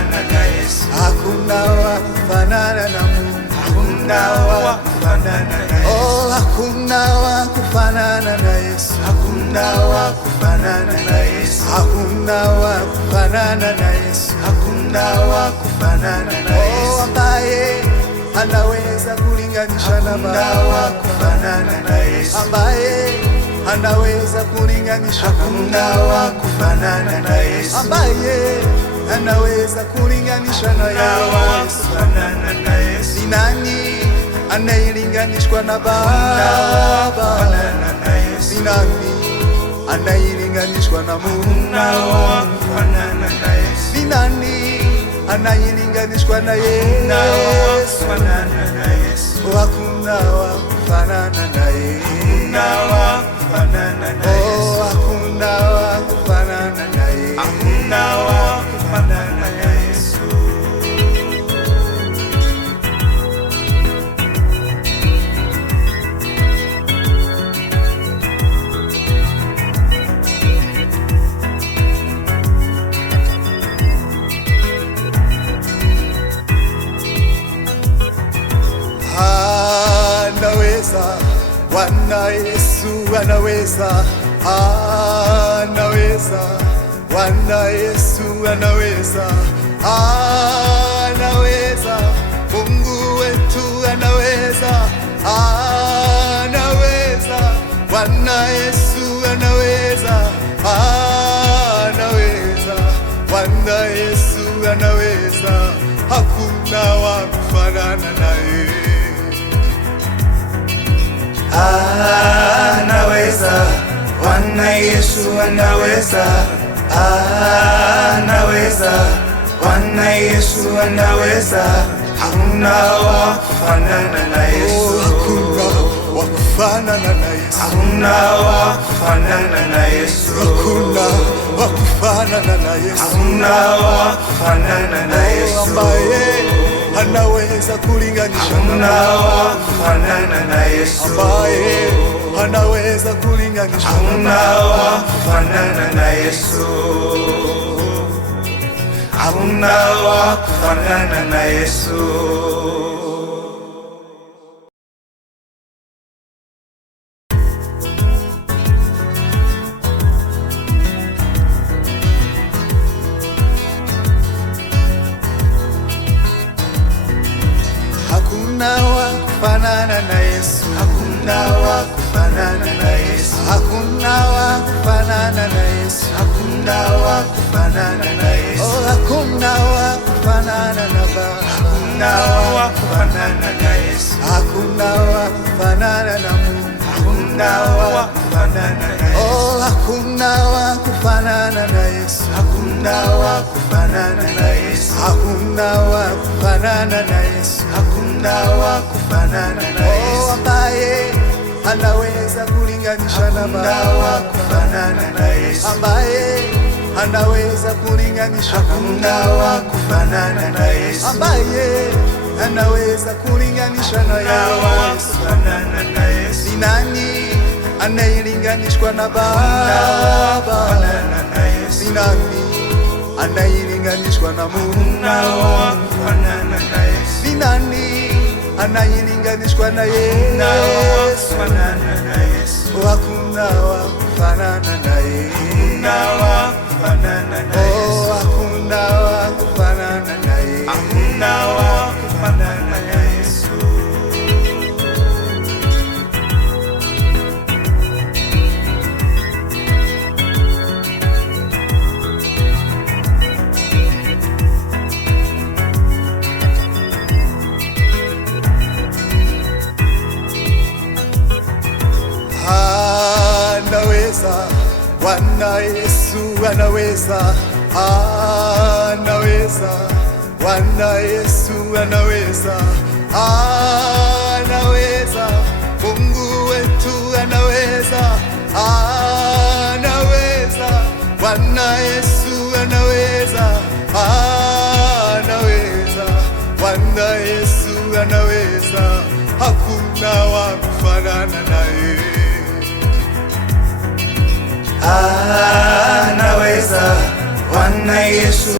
kufanana na Yesu. Hakuna wa kufanana na Mungu. Hakuna wa kufanana na Yesu. Oh, hakuna wa kufanana na Yesu. Hakuna wa kufanana na Yesu. Hakuna wa kufanana na Yesu. Hakuna wa kufanana na Yesu. Oh, ambaye anaweza kulinganisha na Baba. Hakuna wa kufanana na Yesu. Ambaye anaweza kulinganisha. Hakuna wa kufanana na Yesu. Ambaye anaweza kulinganisha na Yesu. Ni nani anayelinganishwa na Baba? Ni nani anayelinganishwa na Mungu? Ni nani anayelinganishwa na Yesu? Hakuna wa kufanana na Yesu. Oh, hakuna wa kufanana na Yesu. Hakuna wa kufanana na Yesu. Anaweza, Bwana Yesu anaweza, anaweza, Bwana Yesu anaweza, anaweza, Mungu wetu anaweza, anaweza, Bwana Yesu anaweza, anaweza, Bwana Yesu anaweza, hakuna wa kufanana naye. Anaweza, Bwana Yesu anaweza, anaweza, Bwana Yesu anaweza, hakuna wa kufanana na Yesu. Hakuna wa kufanana na Yesu. Hakuna wa kufanana na Yesu. Hakuna wa kufanana na Yesu. Hakuna wa kufanana na Yesu. Ambaye anaweza kulinganisha. Hakuna wa kufanana na Yesu. Ambaye anaweza kulinganisha. Hakuna wa kufanana na Yesu. Hakuna wa kufanana na Yesu. Hakuna wa kufanana na Yesu. Hakuna wa kufanana na Yesu. Hakuna wa kufanana na Yesu. Hakuna wa kufanana na Yesu. Oh, hakuna wa kufanana na Baba. Hakuna wa kufanana na Yesu. Hakuna wa kufanana na Mungu. Hakuna wa kufanana na Yesu. Oh, hakuna wa kufanana na Yesu. Hakuna wa kufanana na Yesu. Hakuna wa kufanana na Yesu. Hakuna wa kufanana na Yesu. Oh, ambaye anaweza kulinganisha na Baba. Hakuna wa kufanana na Yesu. Ambaye anaweza kulinganisha. Hakuna wa kufanana na Yesu. Ambaye anaweza kulinganisha na Yesu. Ni nani anayelinganishwa na Baba? Ni nani anayelinganishwa na Mungu? Ni nani anayelinganishwa na Yesu? Hakuna wa kufanana na Yesu. Oh, hakuna wa kufanana na Yesu. Hakuna wa kufanana na Yesu. Anaweza, Bwana Yesu anaweza, anaweza, Bwana Yesu anaweza, anaweza, Mungu wetu anaweza, anaweza, Bwana Yesu anaweza, anaweza, Bwana Yesu anaweza, hakuna wa kufanana naye. Anaweza, Bwana Yesu